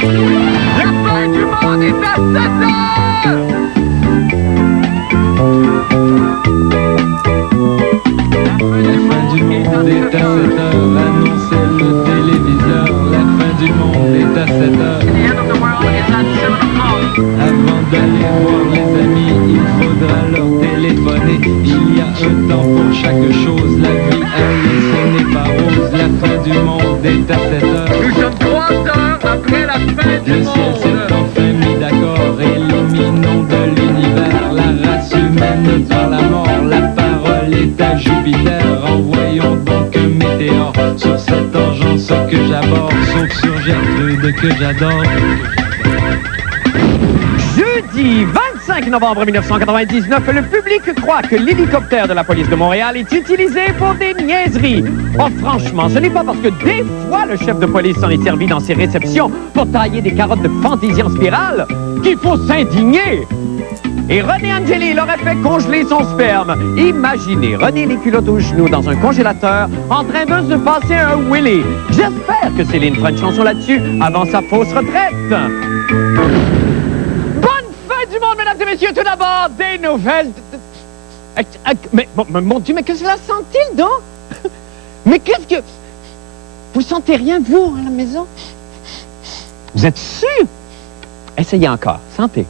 La fin du monde est à 7 heures! La fin du monde est à 7 heures, annonçait le téléviseur. La fin du monde est à 7 heures. Avant d'aller voir les amis, il faudra leur téléphoner. Il y a un temps pour chaque chose, la vie, elle, ce n'est pas rose. La fin du monde est à 7 heures. Nous sommes 3 heures après la fin du Le ciel s'est monde. enfin mis d'accord, éliminons de l'univers la race humaine par la mort. La parole est à Jupiter, envoyons donc un météore sur cette engeance que j'aborde, sauf sur Gertrude que j'adore. Jeudi 25 novembre 1999, le public croit que l'hélicoptère de la police de Montréal est utilisé pour des niaiseries. Oh, franchement, ce n'est pas parce que des fois le chef de police s'en est servi dans ses réceptions pour tailler des carottes de fantaisie en spirale qu'il faut s'indigner. Et René Angeli l'aurait fait congeler son sperme. Imaginez René les culottes aux genoux dans un congélateur en train de se passer un Willy. J'espère que Céline fera une chanson là-dessus avant sa fausse retraite. Bonne fin du monde, mesdames et messieurs. Tout d'abord, des nouvelles. Mais mon Dieu, mais que cela sent-il donc? Mais qu'est-ce que... Vous sentez rien, vous, à la maison? Vous êtes sûr? Essayez encore. Sentez.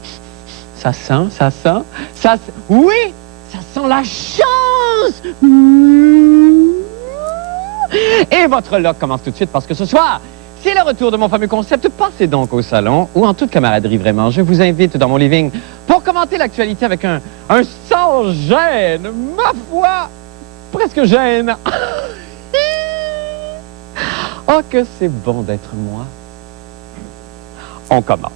Ça sent, ça sent, ça sent... Oui, ça sent la chance! Et votre log commence tout de suite parce que ce soir, c'est le retour de mon fameux concept. Passez donc au salon, ou en toute camaraderie vraiment. Je vous invite dans mon living pour commenter l'actualité avec un sans gêne. Ma foi, presque gêne. Oh, que c'est bon d'être moi. On commence.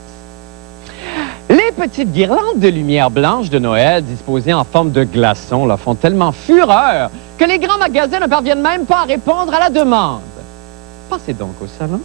Les petites guirlandes de lumière blanche de Noël disposées en forme de glaçons là, font tellement fureur que les grands magasins ne parviennent même pas à répondre à la demande. Passez donc au salon.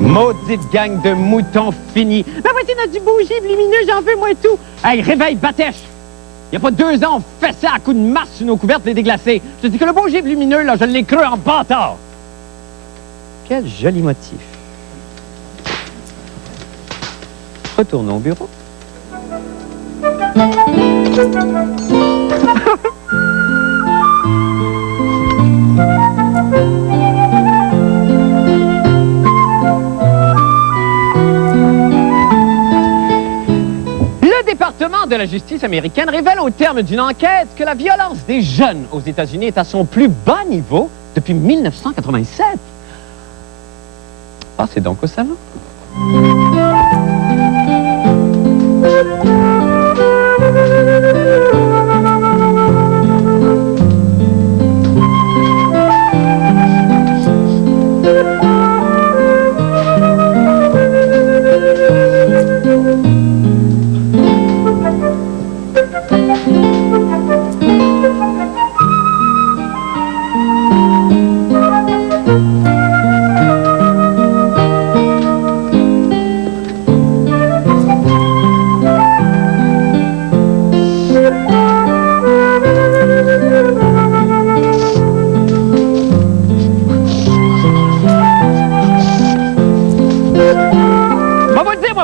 Maudite gang de moutons finis. Ma voisine a du beau givre lumineux, j'en veux moi tout. Hey, réveille, Batèche! Il n'y a pas 2 ans, on fait ça à coups de masse sur nos couvertes les déglacées. Je te dis que le beau givre lumineux, là, je l'ai cru en bâtard. Quel joli motif. Retournons au bureau. Le département de la justice américaine révèle au terme d'une enquête que la violence des jeunes aux États-Unis est à son plus bas niveau depuis 1987. Passez donc au salon.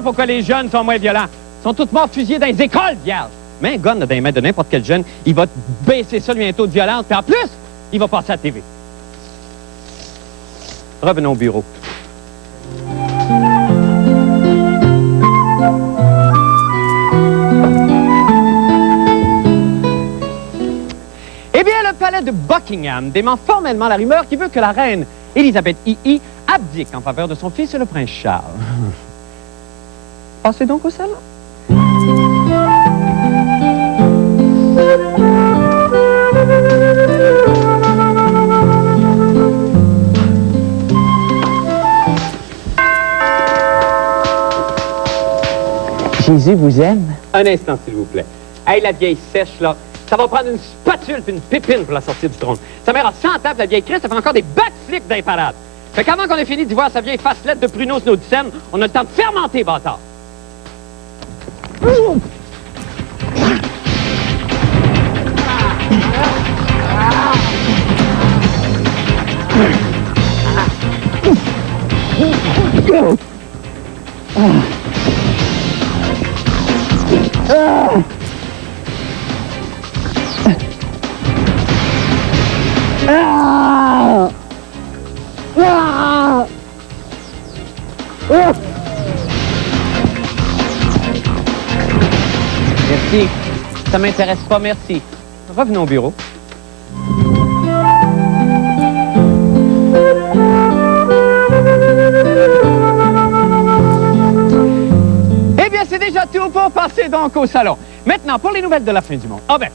Pourquoi les jeunes sont moins violents? Ils sont tous morts fusillés dans les écoles, vierge. Mais un gun dans les mains de n'importe quel jeune, il va baisser ça, lui, un taux de violence, puis en plus, il va passer à la TV. Revenons au bureau. Eh bien, le palais de Buckingham dément formellement la rumeur qui veut que la reine Elisabeth II abdique en faveur de son fils, le prince Charles. Passez donc au salon. Jésus vous aime. Un instant, s'il vous plaît. Hey, la vieille sèche, là, ça va prendre une spatule puis une pépine pour la sortir du trône. Sa mère a 100 ans, puis la vieille Christ, ça fait encore des backflips dans les parades. Fait qu'avant qu'on ait fini d'y voir sa vieille facelette de pruneau snowdicène, on a le temps de fermenter, bâtard. Merci. Ça m'intéresse pas, merci. Revenons au bureau. Eh bien, c'est déjà tout pour passer donc au salon. Maintenant, pour les nouvelles de la fin du monde. Ah ben,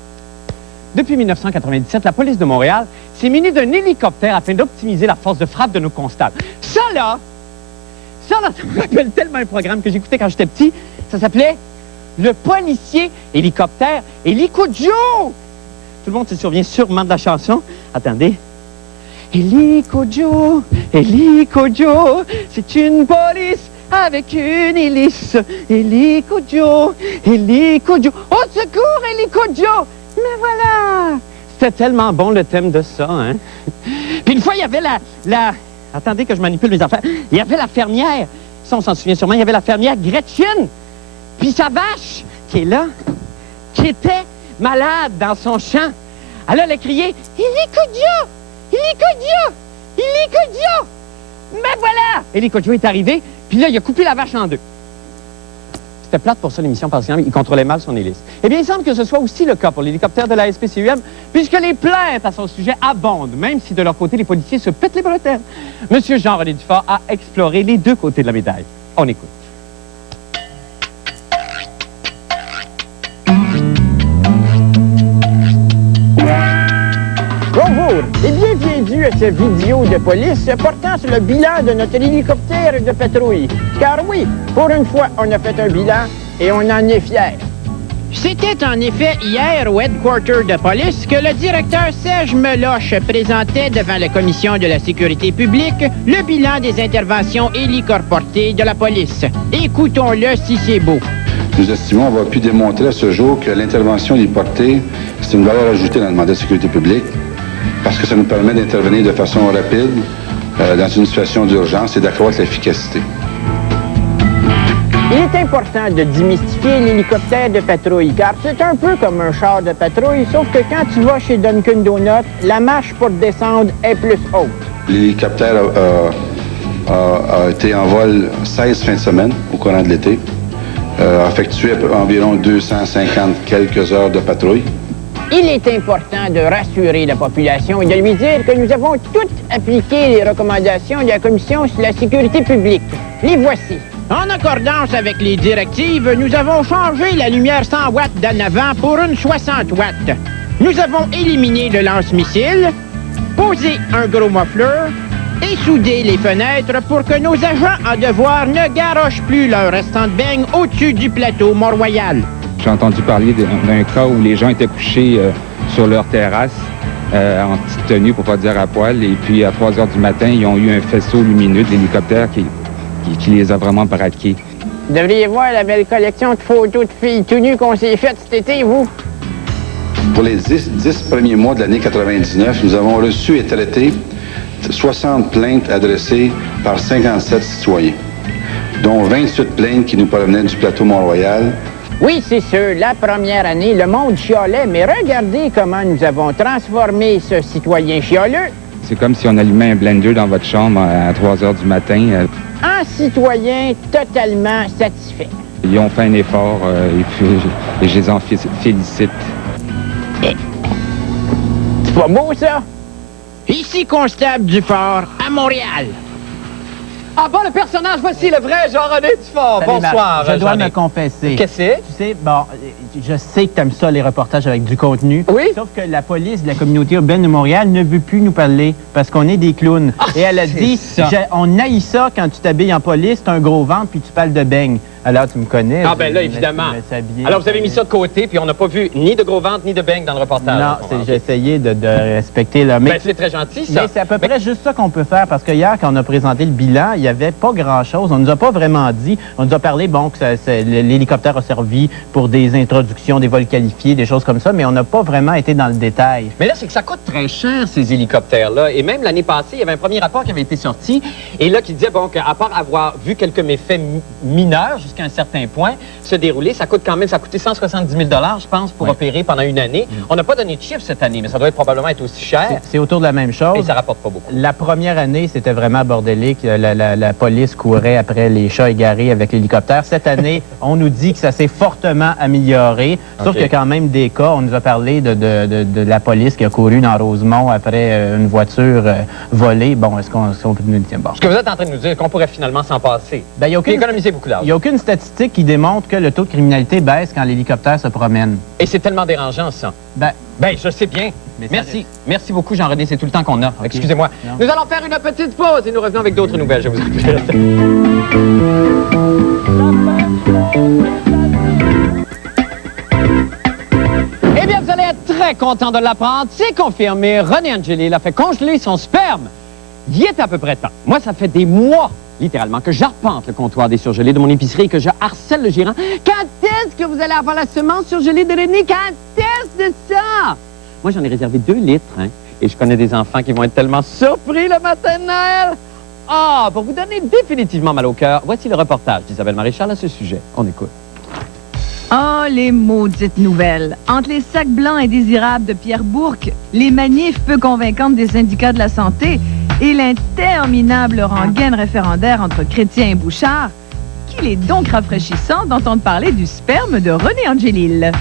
depuis 1997, la police de Montréal s'est munie d'un hélicoptère afin d'optimiser la force de frappe de nos constables. Ça là, ça me rappelle tellement un programme que j'écoutais quand j'étais petit. Ça s'appelait Le policier hélicoptère Hélico Joe. Tout le monde se souvient sûrement de la chanson. Attendez. Hélico Joe, c'est une police avec une hélice. Hélico Joe. Au secours, Hélico Joe. Mais voilà. C'était tellement bon le thème de ça, hein. Puis une fois, il y avait la... Attendez que je manipule mes affaires. Il y avait la fermière. Ça, on s'en souvient sûrement. Il y avait la fermière Gretchen. Puis sa vache, qui est là, qui était malade dans son champ. Alors, elle a crié « Hélico Joe! Hélico Joe! Hélico Joe! » Mais voilà! Hélico Joe est arrivé, puis là, il a coupé la vache en deux. C'était plate pour ça, l'émission, parce qu'il contrôlait mal son hélice. Eh bien, il semble que ce soit aussi le cas pour l'hélicoptère de la SPCUM, puisque les plaintes à son sujet abondent, même si de leur côté, les policiers se pètent les bretelles. Monsieur Jean-René Dufort a exploré les deux côtés de la médaille. On écoute. Bonjour et bienvenue à cette vidéo de police portant sur le bilan de notre hélicoptère de patrouille. Car oui, pour une fois, on a fait un bilan et on en est fiers. C'était en effet hier au headquarter de police que le directeur Serge Meloche présentait devant la Commission de la sécurité publique le bilan des interventions hélicorportées de la police. Écoutons-le si c'est beau. Nous estimons avoir pu démontrer à ce jour que l'intervention héliportée, c'est une valeur ajoutée dans le mandat de sécurité publique parce que ça nous permet d'intervenir de façon rapide dans une situation d'urgence et d'accroître l'efficacité. Il est important de démystifier l'hélicoptère de patrouille, car c'est un peu comme un char de patrouille, sauf que quand tu vas chez Dunkin' Donuts, la marche pour descendre est plus haute. L'hélicoptère a été en vol 16 fins de semaine au courant de l'été, a effectué environ 250 quelques heures de patrouille. Il est important de rassurer la population et de lui dire que nous avons toutes appliqué les recommandations de la Commission sur la sécurité publique. Les voici. En accordance avec les directives, nous avons changé la lumière 100 watts d'en avant pour une 60 watts. Nous avons éliminé le lance-missile, posé un gros muffler et soudé les fenêtres pour que nos agents en devoir ne garochent plus leur restant de beigne au-dessus du plateau Mont-Royal. J'ai entendu parler d'un cas où les gens étaient couchés sur leur terrasse en petite tenue, pour pas dire à poil, et puis à 3 heures du matin, ils ont eu un faisceau lumineux de l'hélicoptère qui les a vraiment braqués. Vous devriez voir la belle collection de photos de filles tout nues qu'on s'est faites cet été, vous. Pour les 10 premiers mois de l'année 99, nous avons reçu et traité 60 plaintes adressées par 57 citoyens, dont 28 plaintes qui nous provenaient du plateau Mont-Royal. Oui, c'est sûr, la première année, le monde chialait, mais regardez comment nous avons transformé ce citoyen chialeux. C'est comme si on allumait un blender dans votre chambre à 3 heures du matin. Un citoyen totalement satisfait. Ils ont fait un effort et je les en félicite. C'est pas beau, ça? Ici, Constable Dufort, à Montréal. Ah bon, le personnage, voici le vrai Jean-René Dufort. Salut, Bonsoir, Marc. Je dois Jean-René. me confesser. Qu'est-ce que c'est? Tu sais, bon, je sais que tu aimes ça, les reportages avec du contenu. Oui. Sauf que la police de la communauté urbaine de Montréal ne veut plus nous parler parce qu'on est des clowns. Et elle a dit, ça. on haït ça quand tu t'habilles en police, t'as un gros ventre puis tu parles de beignes. Alors, tu me connais. Ah ben là, évidemment. Alors, vous avez mis ça de côté, puis on n'a pas vu ni de gros ventre, ni de beigne dans le reportage. Non, j'ai essayé de respecter là. Ben, c'est très gentil, ça. Mais c'est à peu près juste ça qu'on peut faire, parce que hier, quand on a présenté le bilan, il n'y avait pas grand-chose. On nous a pas vraiment dit. On nous a parlé, bon, que l'hélicoptère a servi pour des introductions, des vols qualifiés, des choses comme ça, mais on n'a pas vraiment été dans le détail. Mais là, c'est que ça coûte très cher, ces hélicoptères-là. Et même l'année passée, il y avait un premier rapport qui avait été sorti, et là, qui disait, bon, qu'à part avoir vu quelques méfaits mineurs jusqu'à un certain point se dérouler, ça coûte quand même, ça a coûté 170 000 $, je pense, pour opérer pendant une année. On n'a pas donné de chiffre cette année, mais ça doit probablement être aussi cher. C'est autour de la même chose. Et ça rapporte pas beaucoup. La première année, c'était vraiment bordélique. La police courait après les chats égarés avec l'hélicoptère. Cette année, on nous dit que ça s'est fortement amélioré. Sauf qu'il y a quand même des cas. On nous a parlé de la police qui a couru dans Rosemont après une voiture volée. Bon, est-ce qu'on peut nous dire? Bon. Ce que vous êtes en train de nous dire, qu'on pourrait finalement s'en passer. Ben, il y a aucune... économiser beaucoup d'argent. Il n'y a aucune statistique qui démontre que le taux de criminalité baisse quand l'hélicoptère se promène. Et c'est tellement dérangeant, ça. Ben, je sais bien. Mais Merci. Merci beaucoup, Jean-René. C'est tout le temps qu'on a. Excusez-moi. Non. Nous allons faire une petite pause et nous revenons avec d'autres nouvelles. Je vous en prie. Eh bien, vous allez être très content de l'apprendre. C'est confirmé. René Angélil a fait congeler son sperme. Il est à peu près temps. Moi, ça fait des mois, littéralement, que j'arpente le comptoir des surgelés de mon épicerie et que je harcèle le gérant. Quand est-ce que vous allez avoir la semence surgelée de René? Quand est-ce de ça? Moi, j'en ai réservé 2 litres, hein, et je connais des enfants qui vont être tellement surpris le matin de Noël. Ah, pour vous donner définitivement mal au cœur, voici le reportage d'Isabelle Maréchal à ce sujet. On écoute. Oh, les maudites nouvelles. Entre les sacs blancs indésirables de Pierre Bourque, les manifs peu convaincantes des syndicats de la santé et l'interminable rengaine référendaire entre Chrétien et Bouchard, qu'il est donc rafraîchissant d'entendre parler du sperme de René Angélil.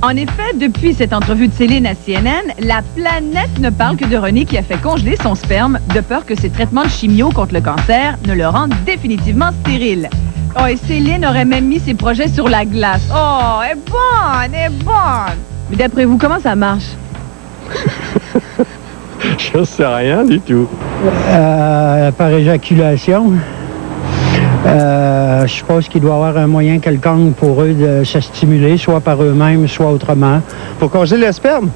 En effet, depuis cette entrevue de Céline à CNN, la planète ne parle que de René qui a fait congeler son sperme de peur que ses traitements de chimio contre le cancer ne le rendent définitivement stérile. Oh, et Céline aurait même mis ses projets sur la glace. Oh, elle est bonne, elle est bonne. Mais d'après vous, comment ça marche? Je sais rien du tout. Par éjaculation. Je suppose qu'il doit y avoir un moyen quelconque pour eux de se stimuler, soit par eux-mêmes, soit autrement. Pour congeler le sperme?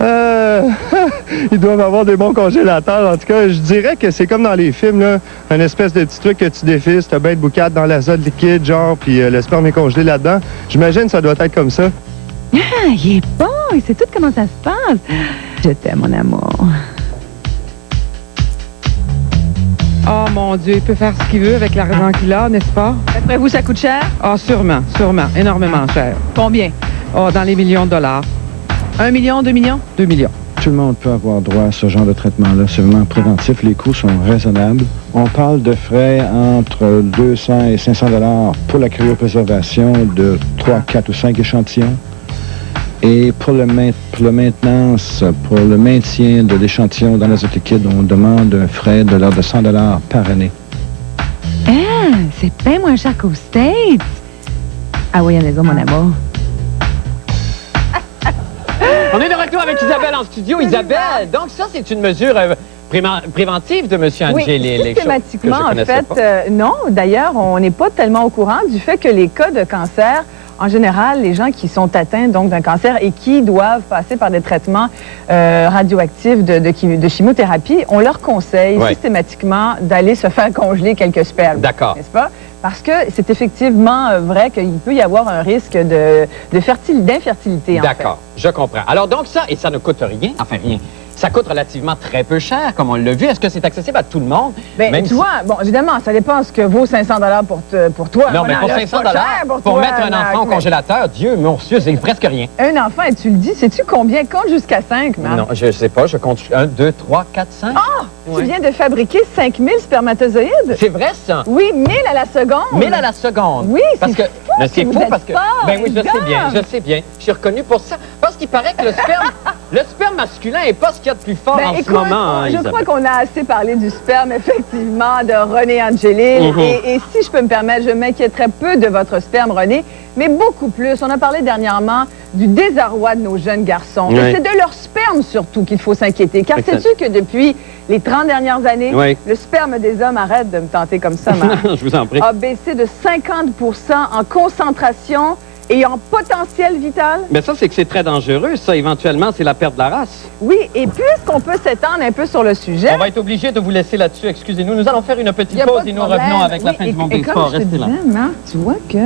Ils doivent avoir des bons congélateurs. En tout cas, je dirais que c'est comme dans les films, là, un espèce de petit truc que tu défiles, t'as bien de boucade dans l'azote liquide, genre, puis le sperme est congelé là-dedans. J'imagine que ça doit être comme ça. Ah, il est bon, il sait tout comment ça se passe. Je t'aime, mon amour. Oh mon Dieu, il peut faire ce qu'il veut avec l'argent qu'il a, n'est-ce pas? D'après vous, ça coûte cher? Ah, sûrement, énormément cher. Combien? Oh, dans les millions de dollars. 1 million, 2 millions? 2 millions. Tout le monde peut avoir droit à ce genre de traitement-là. C'est vraiment préventif. Les coûts sont raisonnables. On parle de frais entre 200 et 500 $ pour la cryopréservation de 3, 4 ou 5 échantillons. Et pour le maintenance, pour le maintien de l'échantillon dans l'azote liquide, on demande un frais de l'ordre de 100 $ par année. Ah, c'est bien moins cher qu'aux States. Ah oui, allez-y, mon amour. On est de retour avec Isabelle en studio. Isabelle, donc ça, c'est une mesure préventive de M. Angélil. Oui, systématiquement, en fait, non. D'ailleurs, on n'est pas tellement au courant du fait que les cas de cancer, en général, les gens qui sont atteints donc d'un cancer et qui doivent passer par des traitements radioactifs de chimiothérapie, on leur conseille systématiquement d'aller se faire congeler quelques spermes. D'accord. N'est-ce pas? Parce que c'est effectivement vrai qu'il peut y avoir un risque d'infertilité. D'accord, je comprends. Alors donc ça, et ça ne coûte rien, enfin rien. Ça coûte relativement très peu cher, comme on l'a vu. Est-ce que c'est accessible à tout le monde? Bien, tu vois, bon, évidemment, ça dépend ce que vaut 500 $ pour toi. Non, mais pour 500 $ pour mettre un enfant au congélateur, Dieu, mon Dieu, c'est presque rien. Un enfant, et tu le dis, sais-tu combien? Compte jusqu'à 5, Marc. Non, je ne sais pas, je compte 1, 2, 3, 4, 5. Ah! Tu viens de fabriquer 5000 spermatozoïdes? C'est vrai, ça? Oui, 1000 à la seconde. 1000 à la seconde? Oui, parce que fou, c'est fou parce que... Fort, ben oui, je sais bien. Je suis reconnu pour ça. Parce qu'il paraît que le sperme masculin n'est pas ce qu'il y a de plus fort en écoute, ce moment, hein, je Isabelle. crois qu'on a assez parlé du sperme, effectivement, de René Angélil. Et si je peux me permettre, je m'inquiéterais peu de votre sperme, René, mais beaucoup plus. On a parlé dernièrement du désarroi de nos jeunes garçons. Oui. Et c'est de leur sperme, surtout, qu'il faut s'inquiéter. Car sais-tu que depuis les 30 dernières années, Oui. le sperme des hommes, arrête de me tenter comme ça, Je vous en prie. a baissé de 50 en concentration et en potentiel vital? Mais ça, c'est que c'est très dangereux, ça. Éventuellement, c'est la perte de la race. Oui, et puisqu'on peut s'étendre un peu sur le sujet... On va être obligé de vous laisser là-dessus, excusez-nous. Nous allons faire une Y petite a pause pas de et nous problème. revenons avec la Oui, fin du monde et des comme sports. je te Restez là. disais, Marc, tu vois que...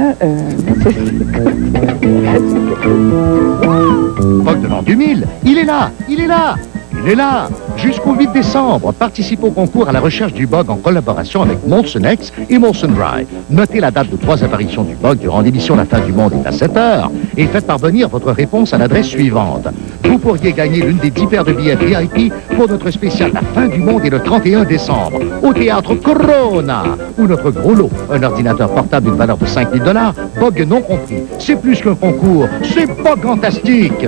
Bog de l'an 2000, il est là, il est là, il est là. Jusqu'au 8 décembre, participe au concours à la recherche du bug en collaboration avec Molson X et Molson Dry. Notez la date de 3 apparitions du bug durant l'émission La fin du monde est à 7 heures et faites parvenir votre réponse à l'adresse suivante. Vous pourriez gagner l'une des 10 paires de billets VIP pour notre spécial La fin du monde est le 31 décembre au théâtre Corona, où notre gros lot, un ordinateur portable d'une valeur de 5 000 $, bug non compris. C'est plus qu'un concours, c'est fantastique.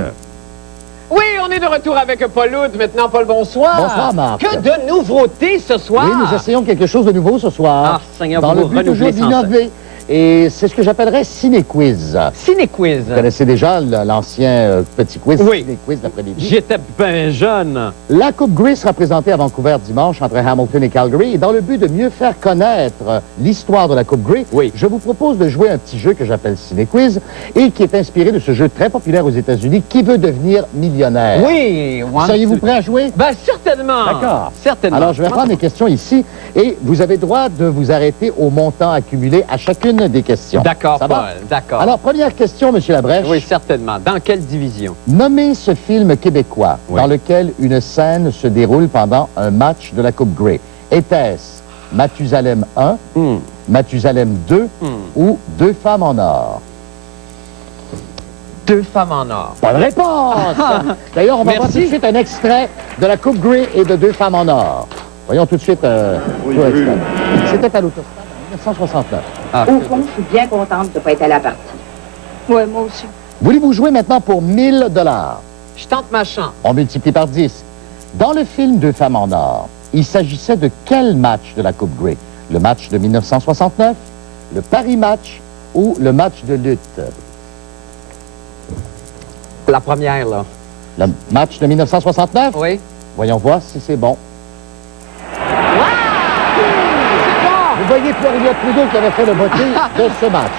Oui, on est de retour avec Paul Hood. Maintenant, Paul, bonsoir. Bonsoir, Marc. Que de nouveautés ce soir. Oui, nous essayons quelque chose de nouveau ce soir. Ah, Seigneur, dans vous le but renouvelez toujours sans d'innover. Et c'est ce que j'appellerais ciné-quiz. Ciné-quiz. Vous connaissez déjà l'ancien petit quiz, Oui. ciné-quiz d'après-midi. J'étais bien jeune. La Coupe Grey sera présentée à Vancouver dimanche entre Hamilton et Calgary. Et dans le but de mieux faire connaître l'histoire de la Coupe Grey, je vous propose de jouer un petit jeu que j'appelle Ciné-Quiz et qui est inspiré de ce jeu très populaire aux États-Unis, Qui veut devenir millionnaire? Oui. Seriez-vous prêt à jouer? Ben, certainement. D'accord. Certainement. Alors, je vais prendre les questions ici et vous avez droit de vous arrêter au montant accumulé à chacune des questions. D'accord, Ça Paul. va? D'accord. Alors, première question, M. Labrèche. Oui, certainement. Dans quelle division? Nommez ce film québécois Oui. dans lequel une scène se déroule pendant un match de la Coupe Grey. Était-ce Mathusalem 1, Mathusalem 2 ou Deux femmes en or? Deux femmes en or. Bonne réponse! D'ailleurs, on va voir tout de suite un extrait de la Coupe Grey et de Deux femmes en or. Voyons tout de suite tout extrait. C'était à l'Autostade en 1969. Au fond, je suis bien contente de ne pas être à la partie. Oui, moi aussi. Voulez-vous jouer maintenant pour 1 000 $? Je tente ma chance. On multiplie par 10. Dans le film Deux femmes en or, il s'agissait de quel match de la Coupe Grey? Le match de 1969, le Paris match ou le match de lutte? La première, là. Le match de 1969? Oui. Voyons voir si c'est bon. Vous voyez Pierre-Éliott Trudeau qui avait fait le voté de ce match.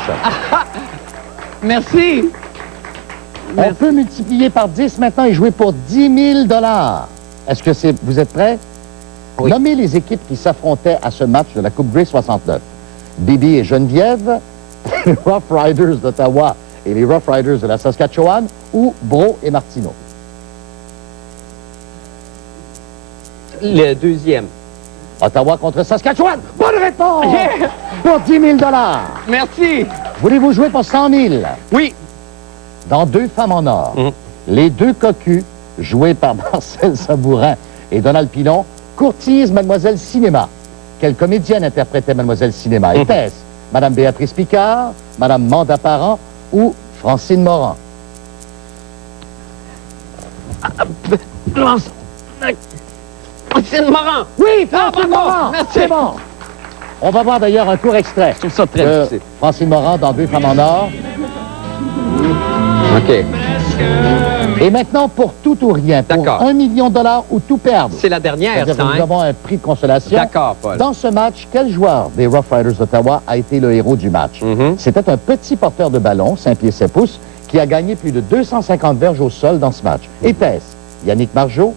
Merci. On peut multiplier par 10 maintenant et jouer pour 10 000 $. Est-ce que vous êtes prêts? Oui. Nommez les équipes qui s'affrontaient à ce match de la Coupe Grey 69. Bibi et Geneviève, les Rough Riders d'Ottawa et les Rough Riders de la Saskatchewan ou Bro et Martineau? Le deuxième. Ottawa contre Saskatchewan. Bonne réponse! Yeah! Pour 10 000 $. Merci. Voulez-vous jouer pour 100 000? Oui. Dans Deux femmes en or, les deux cocus, joués par Marcel Sabourin et Donald Pilon, courtisent Mademoiselle Cinéma. Quelle comédienne interprétait Mademoiselle Cinéma? Était-ce Madame Béatrice Picard, Madame Manda Parent ou Francine Moran? Francine Moran. Oui, Francine Moran. Merci. C'est bon. On va voir d'ailleurs un court extrait. Je trouve ça très de difficile. Francine Moran dans Deux femmes en or. OK. Et maintenant, pour tout ou rien, pour D'accord. 1 million de $, ou tout perdre. C'est la dernière, C'est-à-dire ça, que hein? nous avons un prix de consolation. D'accord, Paul. Dans ce match, quel joueur des Rough Riders d'Ottawa a été le héros du match? C'était un petit porteur de ballon, 5 pieds 7 pouces, qui a gagné plus de 250 verges au sol dans ce match. Était-ce Yannick Margeau,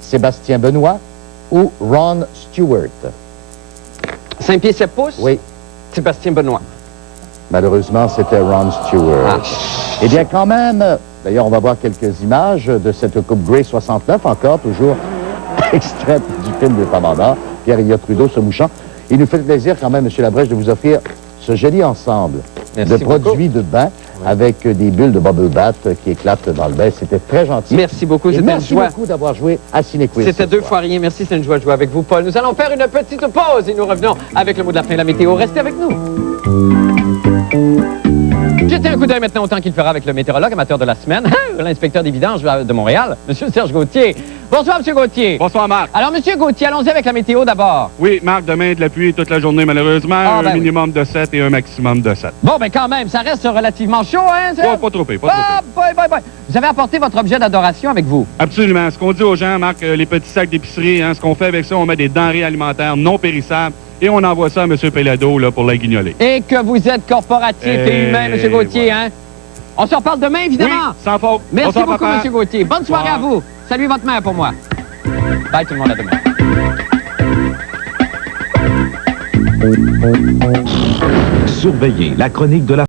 Sébastien Benoît ou Ron Stewart? 5 pieds 7 pouces? Oui. Sébastien Benoît. Malheureusement, c'était Ron Stewart. Eh bien, quand même, d'ailleurs, on va voir quelques images de cette Coupe Grey 69, encore, toujours extraite du film de femmes en or, Pierre-Éliott Trudeau se mouchant. Il nous fait plaisir quand même, M. Labrèche, de vous offrir ce joli ensemble de produits de bain avec des bulles de bubble bath qui éclatent dans le bain. C'était très gentil. Merci beaucoup, Et c'était une merci joie. beaucoup d'avoir joué à Ciné-Quiz. C'était deux fois rien. Merci, c'est une joie de jouer avec vous, Paul. Nous allons faire une petite pause et nous revenons avec le mot de la fin, la météo. Restez avec nous. jeter un coup d'œil maintenant au temps qu'il fera avec le météorologue amateur de la semaine, l'inspecteur des vidanges de Montréal, M. Serge Gauthier. Bonsoir, M. Gauthier. Bonsoir, Marc. Alors, M. Gauthier, allons-y avec la météo d'abord. Oui, Marc, demain de la pluie toute la journée, malheureusement. Un minimum de 7 et un maximum de 7. Bon, ben quand même, ça reste relativement chaud, hein, Serge? Pas trop pire, pas trop pire. Vous avez apporté votre objet d'adoration avec vous? Absolument. Ce qu'on dit aux gens, Marc, les petits sacs d'épicerie, hein, ce qu'on fait avec ça, on met des denrées alimentaires non périssables et on envoie ça à M. Pellado là, pour la guignoler. Et que vous êtes corporatif et humain, M. Gauthier, voilà. hein? On se reparle demain, évidemment. Oui, sans faute. Merci Bonsoir, beaucoup, papa. M. Gauthier. Bonne soirée à vous. Saluez votre mère pour moi. Bye tout le monde, à demain. Surveillez la chronique de la